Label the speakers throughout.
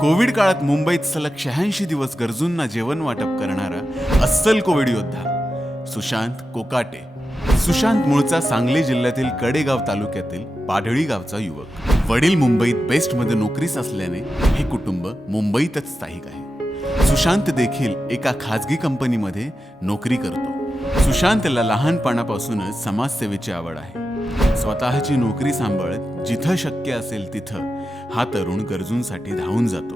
Speaker 1: Covid काळात मुंबईत सलग शहाऐंशी दिवस गरजूंना जेवण वाटप करणारा अस्सल कोविड योद्धा सुशांत कोकाटे. सुशांत मूळचा सांगली जिल्ह्यातील कडेगाव तालुक्यातील पाढळी गावचा युवक. वडील मुंबईत बेस्टमध्ये नोकरीस असल्याने हे कुटुंब मुंबईतच स्थायिक आहे. सुशांत देखील एका खाजगी कंपनीमध्ये नोकरी करतो. सुशांतला लहानपणापासूनच समाजसेवेची आवड आहे. स्वतःची नोकरी सांभाळत जिथं शक्य असेल तिथं. हा तरुण गरजूंसाठी धावून जातो.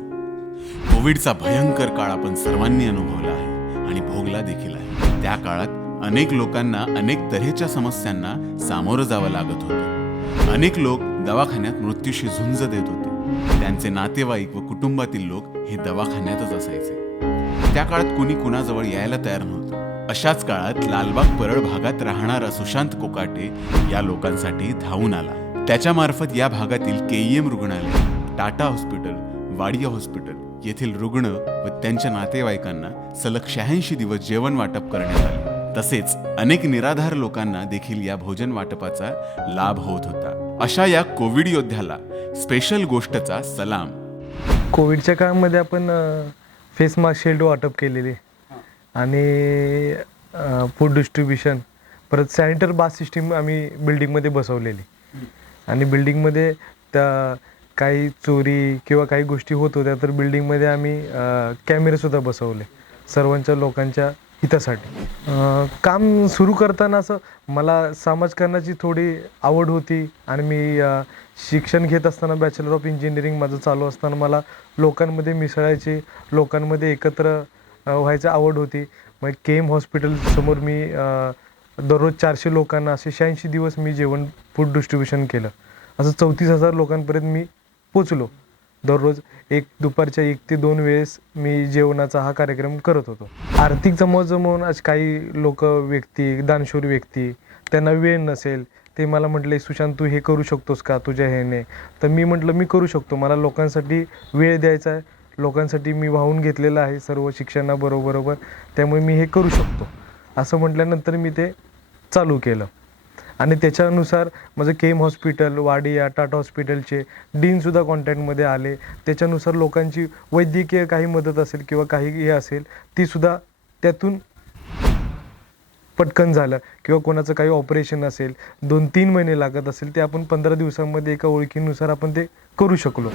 Speaker 1: कोविडचा भयंकर काळ आपण सर्वांनी अनुभवला आहे आणि भोगला देखील आहे. त्या काळात अनेक लोकांना अनेक तऱ्हेच्या समस्यांना सामोरं जावं लागत होतं. अनेक लोक दवाखान्यात मृत्यूशी झुंज देत होते. त्यांचे नातेवाईक व कुटुंबातील लोक हे दवाखान्यातच असायचे. त्या काळात कुणी कुणाजवळ यायला तयार नव्हतं. अशाच काळात लालबाग परळ भागात राहणारा सुशांत कोकाटे या लोकांसाठी धावून आला. त्याच्यामार्फत या भागातील केईएम रुग्णालय टाटा हॉस्पिटल वाडिया हॉस्पिटल येथील रुग्ण व त्यांच्या नातेवाईकांना सलग शहाऐंशी दिवस जेवण वाटप करण्यात आले. तसेच अनेक निराधार लोकांना देखील या भोजन वाटपाचा लाभ होत होता. अशा या कोविड योद्ध्याला स्पेशल गोष्टचा सलाम.
Speaker 2: कोविडच्या काळामध्ये आपण फेस मास्क शिल्ड वाटप केलेले. आणि फूड डिस्ट्रीब्युशन परत सॅनिटर बाथ सिस्टीम आम्ही बिल्डिंगमध्ये बसवलेली. आणि बिल्डिंगमध्ये त्या काही चोरी किंवा काही गोष्टी होत होत्या तर बिल्डिंगमध्ये आम्ही कॅमेरेसुद्धा बसवले सर्वांच्या लोकांच्या हितासाठी. काम सुरू करताना असं मला समाजकारणाची थोडी आवड होती आणि मी शिक्षण घेत असताना बॅचलर ऑफ इंजिनिअरिंग माझं चालू असताना मला लोकांमध्ये मिसळायची लोकांमध्ये एकत्र व्हायची आवड होती. मग के एम हॉस्पिटलसमोर मी दररोज चारशे लोकांना असे शहाऐंशी दिवस मी जेवण फूड डिस्ट्रीब्युशन केलं. असं चौतीस हजार लोकांपर्यंत मी पोचलो. दररोज एक दुपारच्या एक ते दोन वेळेस मी जेवणाचा हा कार्यक्रम करत होतो. आर्थिक जमव जमवून आज काही लोक व्यक्ती दानशूर व्यक्ती त्यांना वेळ नसेल ते मला म्हटले सुशांत तू हे करू शकतोस का तुझ्या ह्याने? तर मी म्हटलं मी करू शकतो. मला लोकांसाठी वेळ द्यायचा आहे. लोकांसाठी मी वाहून घेतलेलं आहे सर्व शिक्षणाबरोबर त्यामुळे मी हे करू शकतो. असं म्हटल्यानंतर मी ते चालू केलं. आणि त्याच्यानुसार माझं केम हॉस्पिटल वाडिया टाटा हॉस्पिटलचे डीनसुद्धा कॉन्टॅक्टमध्ये आले. त्याच्यानुसार लोकांची वैद्यकीय काही मदत असेल किंवा काही हे असेल तीसुद्धा त्यातून पटकन झालं किंवा कोणाचं काही ऑपरेशन असेल दोन तीन महिने लागत असेल ते आपण पंधरा दिवसांमध्ये एका ओळखीनुसार आपण ते करू शकलो.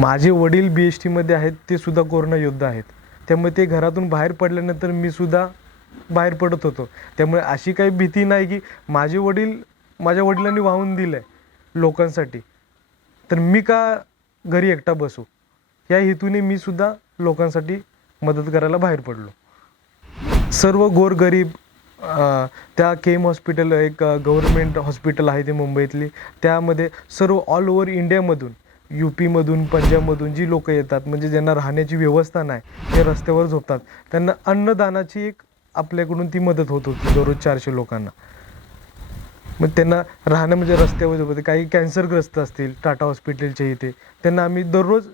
Speaker 2: माझे वडील बी एस टीमध्ये आहेत ते सुद्धा कोरोना योद्धा आहेत. त्यामुळे ते घरातून बाहेर पडल्यानंतर मी सुद्धा बाहेर पडत होतो. त्यामुळे अशी काही भीती नाही की माझे वडील माझ्या वडिलांनी वाहून दिलं आहे लोकांसाठी. तर मी का घरी एकटा बसू? या हेतूने मी सुद्धा लोकांसाठी मदत करायला बाहेर पडलो. सर्व गोरगरीब त्या केम हॉस्पिटल एक गव्हर्मेंट हॉस्पिटल आहे ते मुंबईतली. त्यामध्ये सर्व ऑल ओवर इंडियामधून यू पीमधून पंजाबमधून जी लोकं येतात म्हणजे ज्यांना राहण्याची व्यवस्था नाही ते रस्त्यावर झोपतात. त्यांना अन्नदानाची एक आपल्याकडून ती मदत होत होती दररोज चारशे लोकांना. मग त्यांना राहणं म्हणजे रस्त्यावर झोपते काही कॅन्सरग्रस्त असतील टाटा हॉस्पिटलच्या इथे त्यांना आम्ही दररोज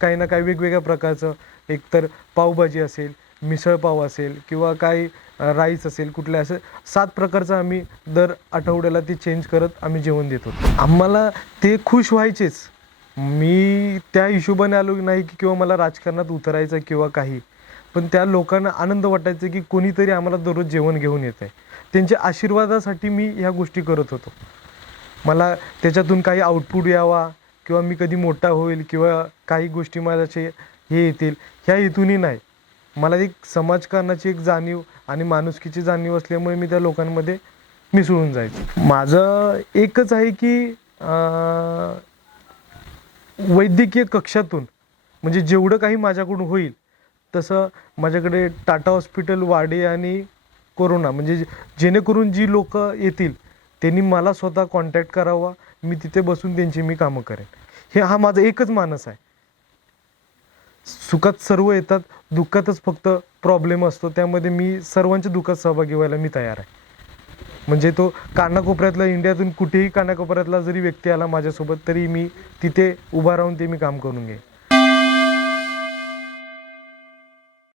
Speaker 2: काही ना काही वेगवेगळ्या प्रकारचं एकतर पावभाजी असेल मिसळपाव असेल किंवा काही राईस असेल कुठल्या असं सात प्रकारचं आम्ही दर आठवड्याला ते चेंज करत आम्ही जेवण देत होतो. आम्हाला ते खुश व्हायचेच. मी त्या हिशोबाने आलो नाही की किंवा मला राजकारणात उतरायचं किंवा काही. पण त्या लोकांना आनंद वाटायचा की कोणीतरी आम्हाला दररोज जेवण घेऊन येत आहे त्यांच्या आशीर्वादासाठी मी ह्या गोष्टी करत होतो. मला त्याच्यातून काही आउटपुट यावा किंवा मी कधी मोठा होईल किंवा काही गोष्टी माझ्याचे हे येतील ह्या हेतूनही नाही. मला एक समाजकारणाची एक जाणीव आणि माणुसकीची जाणीव असल्यामुळे मी त्या लोकांमध्ये मिसळून जायचो. माझं एकच आहे की वैद्यकीय कक्षातून म्हणजे जेवढं काही माझ्याकडून होईल तसं माझ्याकडे टाटा हॉस्पिटल वाडे आणि कोरोना म्हणजे जेणेकरून जी लोक येतील त्यांनी मला स्वतः कॉन्टॅक्ट करावा मी तिथे बसून त्यांची मी कामं करेन. हे हा माझा एकच मानस आहे. सुखात सर्व येतात दुःखातच फक्त प्रॉब्लेम असतो. त्यामध्ये मी सर्वांच्या दुःखात सहभागी व्हायला मी तयार आहे. म्हणजे तो कानाकोपऱ्यातला इंडियातून कुठेही कानाकोपऱ्यातला जरी व्यक्ती आला माझ्यासोबत तरी मी तिथे उभा राहून ते मी काम करून घेईन.